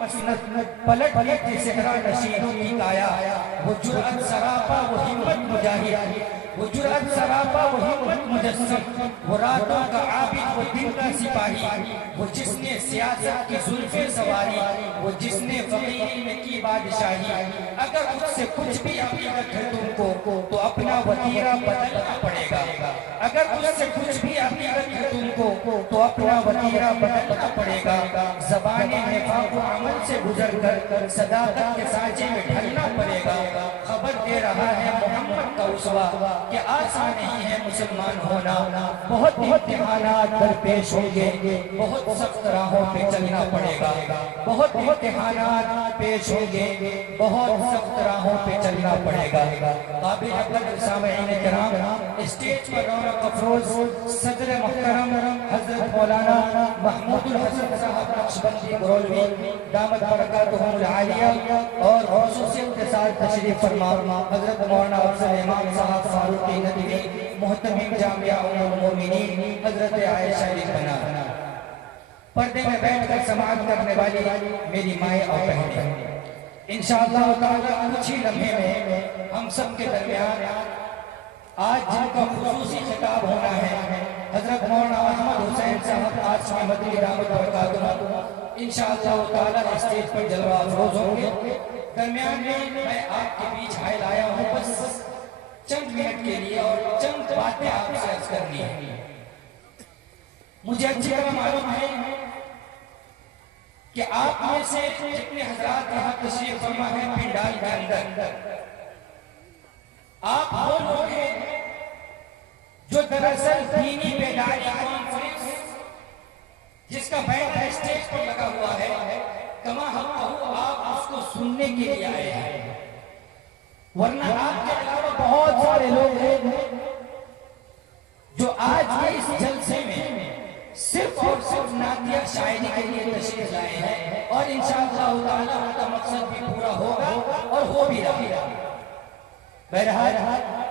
مسند پلٹ کے صحرا نشین کی کایا، وہ جرأت سراپا وہ ہمت مجاہد، وہ جرأت سراپا وہ ہمت مجسم، وہ راتوں کا عابد وہ دن کا سپاہی، وہ جس نے سیاست کی زلفیں سواری، وہ جس نے فقیری میں کی بادشاہی۔ اگر اس سے کچھ بھی عقیدت ہے تم کو تو اپنا وتیرہ بدلنا پڑے گا، اگر اس سے کچھ بھی عقیدت ہے تم کو تو اپنا وتیرہ بدلنا پڑے گا۔ زبان نفاق و عمل سے گزر کر صداقت کے سانچے میں ڈھلنا پڑے گا۔ خبر دے رہا ہے محمد کا اسوہ کہ آسان نہیں ہے مسلمان ہونا، بہت امتحانات درپیش ہوں گے، بہت سخت راہوں پہ چلنا پڑے گا، بہت امتحانات پیش ہوں گے، بہت سخت راہوں پہ چلنا پڑے گا۔ قابل قدر سامعین کرام، اسٹیج پر رونق افروز صدر محترم حضرت مولانا محمود الحسن صاحب نقشبندی گرولوی دامت برکاتہم العالیہ، اور خصوصیت کے ساتھ تشریف فرما حضرت مولانا افضل امام صاحب فاروقی ندوی محتمم جامعہ ام المومنین حضرت عائشہ بنا۔ پردے میں بیٹھ کر سماعت کرنے والی میری مائیں اور بہنیں، انشاءاللہ تعالی کچھ ہی لمحے میں ہم سب کے درمیان آج جن کا خصوصی خطاب ہونا ہے حضرت مولانا احمد حسین صاحب قاسمی مدنی دامت برکاتہم انشاءاللہ تعالی اسٹیج پر جلوہ افروز ہوں گے۔ درمیان میں آپ کے بیچ حائل آیا ہوں بس چند منٹ کے لیے اور چند باتیں آپ سے عرض کرنی ہے۔ مجھے اچھی طرح معلوم ہے کہ آپ میں سے جتنے حضرات یہاں تشریف فرما ہے پنڈال کے اندر، آپ وہ لوگ ہیں جو دراصل دینی بیداری کانفرنس جس کا بیان اسٹیج پر لگا ہوا ہے، کما حقہ آپ اس کو سننے کے لیے آئے ہیں، ورنہ آپ کے علاوہ بہت سارے لوگ ہیں جو آج کے اس جلسے میں صرف اور صرف نعتیہ شاعری کے لیے تشریف لائے ہیں، اور انشاءاللہ تعالی ان کا مقصد بھی پورا ہوگا اور ہو بھی رہا۔ بہرحال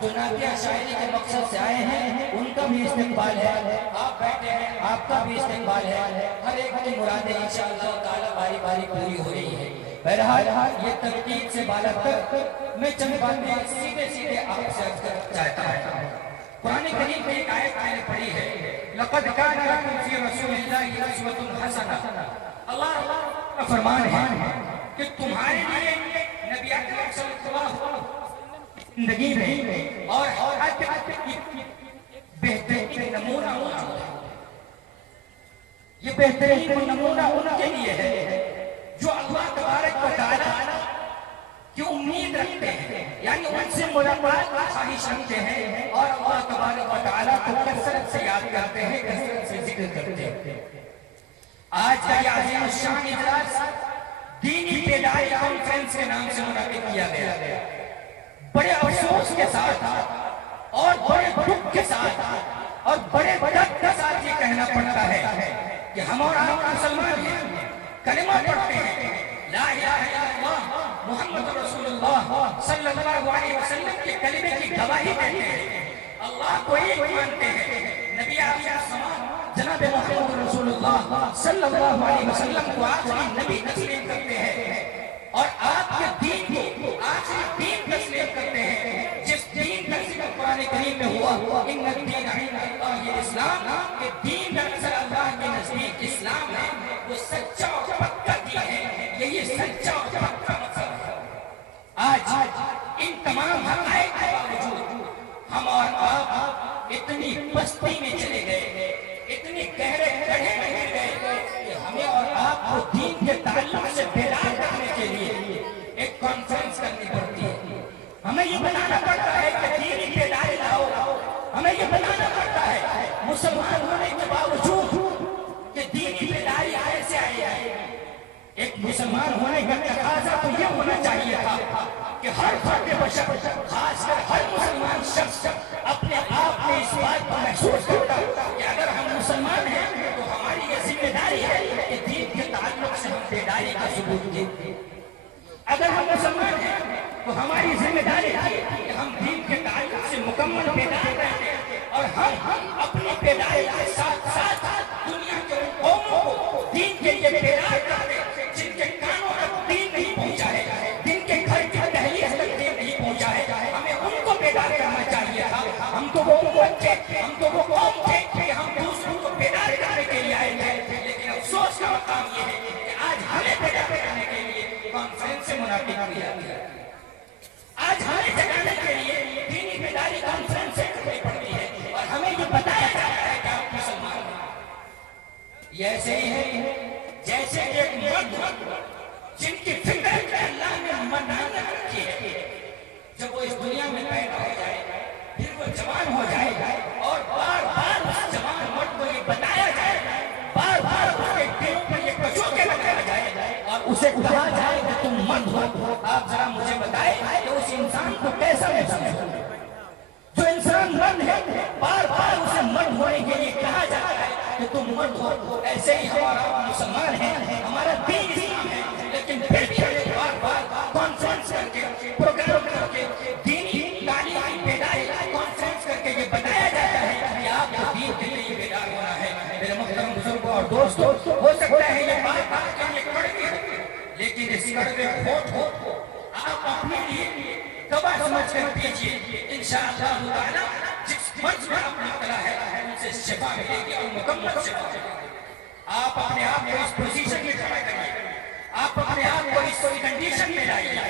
جو نعتیہ شاعری کے مقصد سے آئے ہیں ان کا بھی استقبال ہے، آپ بیٹھے ہیں آپ کا بھی استقبال ہے، ہر ایک کی مرادیں انشاءاللہ تعالی باری باری پوری ہو رہی ہے۔ بہرحال یہ تنقید سے بالا تر میں چند باتیں سیدھے آپ سے عرض کرنا چاہتا ہوں۔ قرآن کریم میں ایک آیت میں نے پڑھی ہے، لَقَدْ كَانَ لَكُمْ فِي رَسُولِ اللَّهِ أُسْوَةٌ حَسَنَةٌ۔ اللہ کا فرمان ہے کہ تمہارے لیے نبی اکرم صلی اللہ علیہ وسلم زندگی میں اور بہترین نمونہ موجود ہے۔ یہ بہترین نمونہ ان کے لیے ہے جو اللہ تبارک و تعالیٰ کی امید رکھتے ہیں، یعنی ان سے ملاقات کی خواہش رکھتے ہیں اور اللہ تبارک و تعالیٰ کو کثرت سے یاد کرتے ہیں، کثرت سے ذکر کرتے ہیں۔ آج کا یہ عظیم الشان اجلاس دینی بیداری کانفرنس کے نام سے منعقد کیا گیا۔ بڑے افسوس کے ساتھ اور بڑے دکھ کے ساتھ اور بڑے درد کے ساتھ یہ کہنا پڑتا ہے کہ ہم اور آپ مسلمان ہیں، کلمہ پڑھتے ہیں، لا الہ الا اللہ محمد رسول اللہ صلی اللہ علیہ وسلم کے کلمے کی گواہی دیتے ہیں، اللہ کو ایک مانتے ہیں، نبی آخر الزمان جناب محمد رسول اللہ صلی اللہ علیہ وسلم کو آخری نبی تسلیم کرتے ہیں، اور آپ کے دین کو آخری دین تسلیم کرتے ہیں، جس دین کا ذکر قرآن کریم میں ہوا، ان الدین عند اللہ الاسلام، کہ دین دراصل اللہ کے نزدیک اسلام ہے، وہ سچا اور پکا دین ہے، یہی سچا اور پکا مقصد ہے۔ آج ان تمام حقائق کے باوجود ہم اور آپ اتنی پستی میں چلے گئے، اتنی گہرے گڑھے میں گر گئے کہ ہمیں اور آپ کو دین کے تعلق سے بیدار کرنے کے لیے ایک کانفرنس کرنی پڑتی ہے۔ ہمیں یہ بتانا پڑتا ہے کہ دینی بیداری لاؤ، ہمیں یہ بتانا پڑتا ہے مسلمان ہونے کے باوجود کہ دینی بیداری کیسے آئی ہے۔ ایک مسلمان ہونے کا تقاضا تو یہ ہونا چاہیے تھا کہ ہر فرد بشر، خاص کر ہر مسلمان شخص اپنے آپ میں اس بات کو محسوس کرتا کہ اگر ہم مسلمان ہیں تو ہماری یہ ذمہ داری ہے کہ دین کے تعلق سے ہم بیداری کا ثبوت دیں۔ اگر ہم مسلمان ہیں تو ہماری ذمہ داری ہے کہ ہم دین کے تعلق سے مکمل بیدار رہیں، اور ہم اپنی بیداری کے ساتھ ساتھ دنیا کے ان قوموں کو دین کے لیے بیدار کرتے جن کے کانوں امت تھے, ہم تو وہ قوم تھے کہ ہم دوسروں کو بیدار کرنے کے لیے آئے تھے. لیکن افسوس کا مقام یہ ہے کہ آج ہمیں بیدار کرنے کے لیے کانفرنس سے منعقد کی جاتی ہے. آج ہمیں جگانے کے لیے دینی بیداری کانفرنس سے کرنی پڑتی ہے, اور ہمیں یہ بتایا جاتا ہے کہ آپ مسلمان ہیں. یہ ایسے ہی ہے جیسے ایک مرد جن کی فطرت اللہ نے منانا رکھی ہے, جب وہ اس دنیا میں پیدا ہو جائے, پھر وہ جوان ہو جائے, اور بار بار اس جوان مرد کو یہ بتایا جائے, بار بار اس کے دلوں پر یہ کچوکے لگایا جائے, اور اسے کہا جائے کہ تم مرد ہو. آپ ذرا مجھے بتائیں کہ اس انسان کو کیسا محسوس ہوگا؟ جو انسان مرد ہے, بار بار اسے مرد ہونے کے لیے کہا جاتا ہے کہ تم مرد ہو. ایسے ہی ہمارا مسلمان ہے, ہمارا دین اسلام ہے, لیکن پھر بھی ہمیں بار بار کانفرنس کر کے, پروگرام کر کے, دینی تعلیم بیداری کانفرنس کر کے یہ بتایا جاتا ہے کہ آپ کو دین کے لیے بیدار ہونا ہے. میرے محترم بزرگوں اور دوستوں, ہو سکتا ہے یہ بات بات کے لیے کڑوی ہو, لیکن اس کڑوے ہوٹ کو آپ اپنے لیے دوا سمجھ کر پیجئے. انشاءاللہ تعالی جس مرض میں آپ مبتلا ہے ان سے شفا ملے گی, اور مکمل شفا ملے گی. آپ اپنے آپ کو اس پوزیشن میں کھڑا کریے, آپ اپنے آپ کو اس کنڈیشن میں لائیے,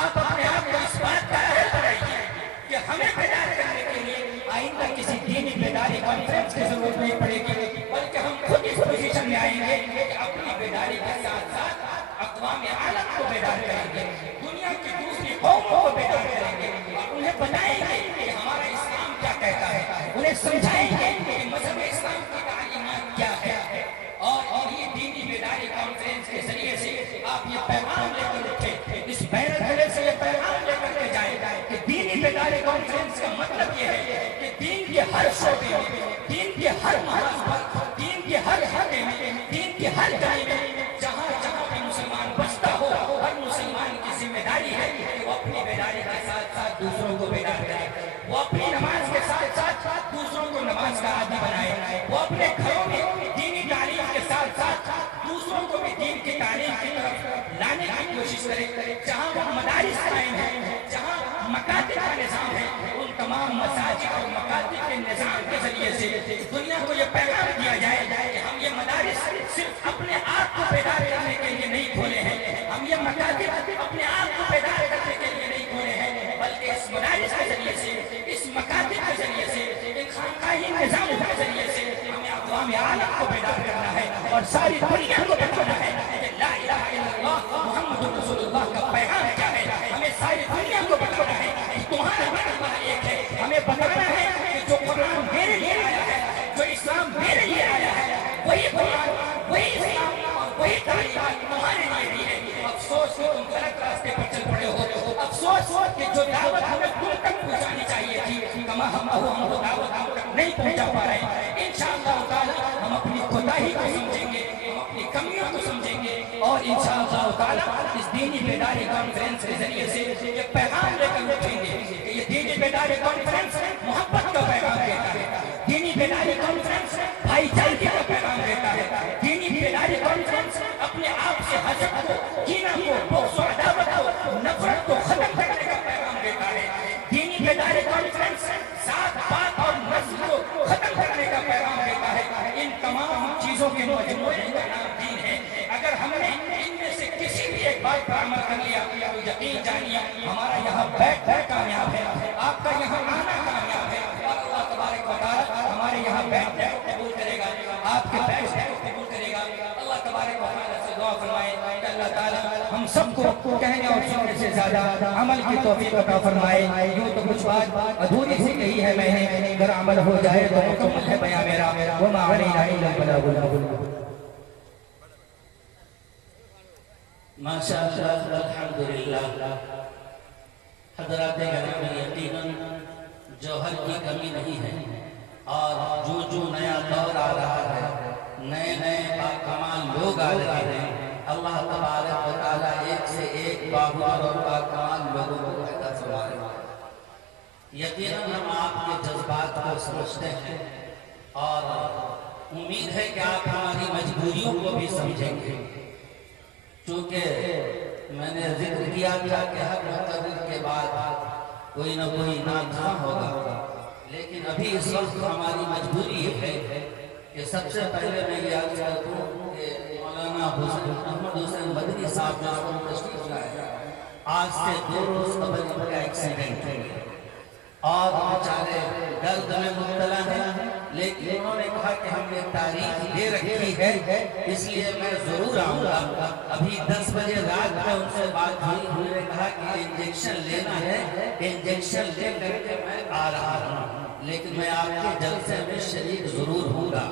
آپ اپنے آپ کو اس بات کا اہل بنائیے کہ ہمیں بیدار کرنے کے لیے آئندہ کسی دینی بیداری کانفرنس کی ضرورت نہیں پڑے گی, بلکہ ہم خود اس پوزیشن میں آئیں گے کہ اپنی بیداری کے ساتھ ساتھ اقوام عالم کو بیدار کریں گے, دنیا کی دوسری قوموں کو بیدار کریں گے, اور انہیں بتائیں گے کہ ہمارا اسلام کیا کہتا ہے, انہیں سمجھائیں گے کہ مذہب اسلام کی تعلیمات کیا ہے. اور یہ دینی بیداری کانفرنس کے ذریعے سے آپ یہ پیغام لے کر اٹھے, اس بین الاقوامی سے یہ پیغام لے کر کے جائیں کہ دینی بیداری کانفرنس کا مطلب یہ ہے کہ دین کے ہر شعبے میں, دین کے ہر محاذ پر, دین کے ہر حلقے میں, دین کے ہر گلی میں, جہاں جہاں بھی مسلمان بستا ہو, ہر مسلمان کی ذمہ داری ہے کہ وہ اپنی بیداری کے ساتھ ساتھ دوسروں کو بیدار کرے, وہ اپنی نماز کے ساتھ ساتھ دوسروں کو نماز کا عادی بنائے, وہ اپنے گھروں میں دینی تعلیم کے ساتھ ساتھ دوسروں کو بھی دین کی تعلیم کی طرف لانے کی کوشش کرے. جہاں وہ مدارس قائم ہیں, جہاں مکاتب کا نظام ہے, ان تمام مساجد اور مکاتب کے نظام کے ذریعے سے دنیا کو یہ پیغام دیا جائے کہ ہم یہ مدارس صرف اپنے آپ کو بیدار کرنے کے لیے نہیں کھولے ہیں, ہم یہ مکاتب اپنے آپ کو بیدار کرنے کے لیے نہیں کھولے ہیں, بلکہ اس مدارس کے ذریعے سے, اس مکاتب کے ذریعے سے, ایک خانقاہی نظام کے ذریعے سے ہمیں اقوام عالم کو بیدار کرنا ہے, اور ساری دنیا کو بتانا ہے کہ لا الہ الا اللہ محمد رسول اللہ کا پیغام کیا ہے. ہمیں ساری دنیا کو بتانا ہے کہ تمہارا اللہ ایک ہے. ہمیں بتانا ہے کہ جو قرآن میرے لیے آیا ہے, جو اسلام میرے لیے آیا ہے, وہی قرآن, وہی اسلام اور وہی تعلیم تمہارے لیے بھی ہے. افسوس کہ تم غلط راستے پر چل پڑے ہو, افسوس کہ جو دعوت ہمیں تم تک پہنچانی چاہیے تھی, کما ہم کو دعوت ہم تک نہیں پہنچا پا رہے ہیں. انشاءاللہ تعالی ہم اپنی کوتاہی کو سمجھیں گے, ہم اپنی کمیوں کو سمجھیں گے, اور انشاءاللہ تعالی اس دینی بیداری کانفرنس کے ذریعے سے یہ پیغام لے کر اٹھیں گے کہ یہ دینی بیداری کانفرنس محبت کا پیغام دیتا ہے, دینی بیداری کانفرنس بھائی چارگی کا پیغام دیتا ہے, دینی بیداری کانفرنس اپنے آپ سے حسد کو, کینہ کو, بغض و عداوت کو, نفرت کو ختم کرنے کا پیغام دیتا ہے. دینی بیداری کانفرنس ذات پات اور نسل کو ختم کرنے کا پیغام دیتا ہے. ان تمام چیزوں کے مجموعے کا نام دین ہے. اگر ہم نے ان میں سے کسی بھی ایک بات پر عمل کر لیا تو یقین جانیے ہمارا یہاں بیٹھ کر کامیاب ہے, آپ کا یہاں آنا کامیاب ہے, اور اللہ تبارک و تعالی ہمارے یہاں بیٹھ کر قبول کرے گا, آپ کے بیٹھ کر قبول کرے گا. اللہ تبارک و تعالی سے دعا فرمائے کہ اللہ تعالی ہم سب کو کہنے اور سننے سے زیادہ عمل کی توفیق عطا فرمائے. یوں تو کچھ بات ادھوری سی کہی ہے میں نے, اگر عمل ہو جائے تو مکمل ہے بیان میرا. وما علینا الا البلاغ المبین. ماشاءاللہ, الحمدللہ. حضرات گرامی, یقیناً جوہر کی کمی نہیں ہے, اور جو نیا دور آ رہا ہے, نئے نئے باکمال لوگ آ رہے ہیں. اللہ تبارک و تعالی ایک سے ایک باہر اور باکمال لوگوں کو پیدا فرما رہے ہیں. یقیناً ہم آپ کے جذبات کو سمجھتے ہیں, اور امید ہے کہ آپ ہماری مجبوریوں کو بھی سمجھیں گے. چونکہ میں نے ذکر کیا تھا کہ ہر مقرر کے بعد کوئی نہ کوئی ناتھا ہوگا, لیکن ابھی اس وقت ہماری مجبوری یہ ہے کہ سب سے پہلے میں یہ عرض کر دوں کہ مولانا محمد حسین مدنی صاحب جو تشریف لائے آج سے 2 روز قبل ان کا ایکسیڈنٹ ہو گیا اور بیچارے درد میں مبتلا ہیں، لیکن انہوں نے کہا کہ ہم نے تاریخ دے رکھی ہے اس لیے میں ضرور آؤں گا۔ ابھی 10 بجے رات میں ان سے بات ہوئی، انہوں نے کہا کہ انجیکشن لینا ہے، انجیکشن لے کر کے میں آ رہا ہوں، لیکن میں آپ کے جلسے میں شریک ضرور ہوں گا،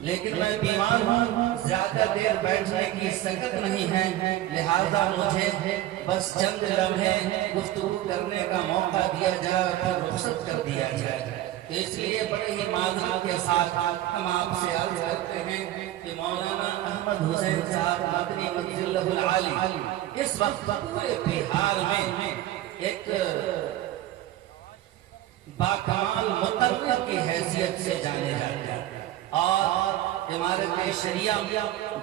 لیکن میں بیمار ہوں، زیادہ دیر بیٹھنے کی سکت نہیں ہے، لہذا مجھے بس چند لمحے گفتگو کرنے کا موقع دیا جائے اور رخصت کر دیا جائے۔ تو اس لیے بڑے ہی معذرت کے ساتھ ہم آپ سے عرض کرتے ہیں کہ مولانا احمد حسین صاحب مدنی مدینہ العالی اس وقت پورے بہار میں ایک باکمال مقرر کی حیثیت سے جانے جاتے ہیں، اور امارت شریعہ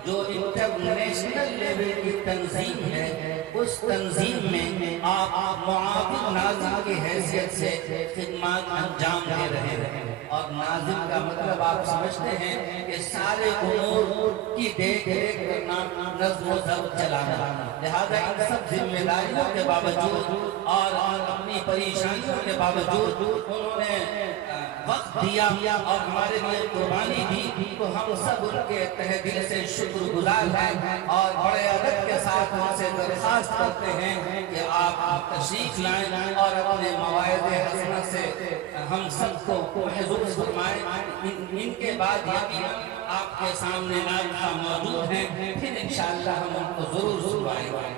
جو انٹرنیشنل لیول کی تنظیم ہے اس تنظیم میں آپ معاون ناظم کی حیثیت سے خدمات انجام دے رہے ہیں، اور ناظم کا مطلب آپ سمجھتے ہیں کہ سارے امور کی دیکھ ریکھ کرنا، نظم و ضبط چلانا، لہذا ان سب ذمہ داریوں کے باوجود اور اپنی پریشانیوں کے باوجود انہوں نے وقت دیا اور ہمارے لیے قربانی دی، تو ہم سب ان کے تہ دل سے شکر گزار ہیں اور بڑے ادب کے ساتھ ان سے درخواست کرتے ہیں کہ آپ تشریف لائیں اور اپنے مواعظ حسنہ سے ہم سب کو محظوظ فرمائیں۔ ان کے بعد یقیناً آپ کے سامنے ناظرہ موجود ہیں، پھر انشاءاللہ ہم ان کو ضرور سنوائیں گے۔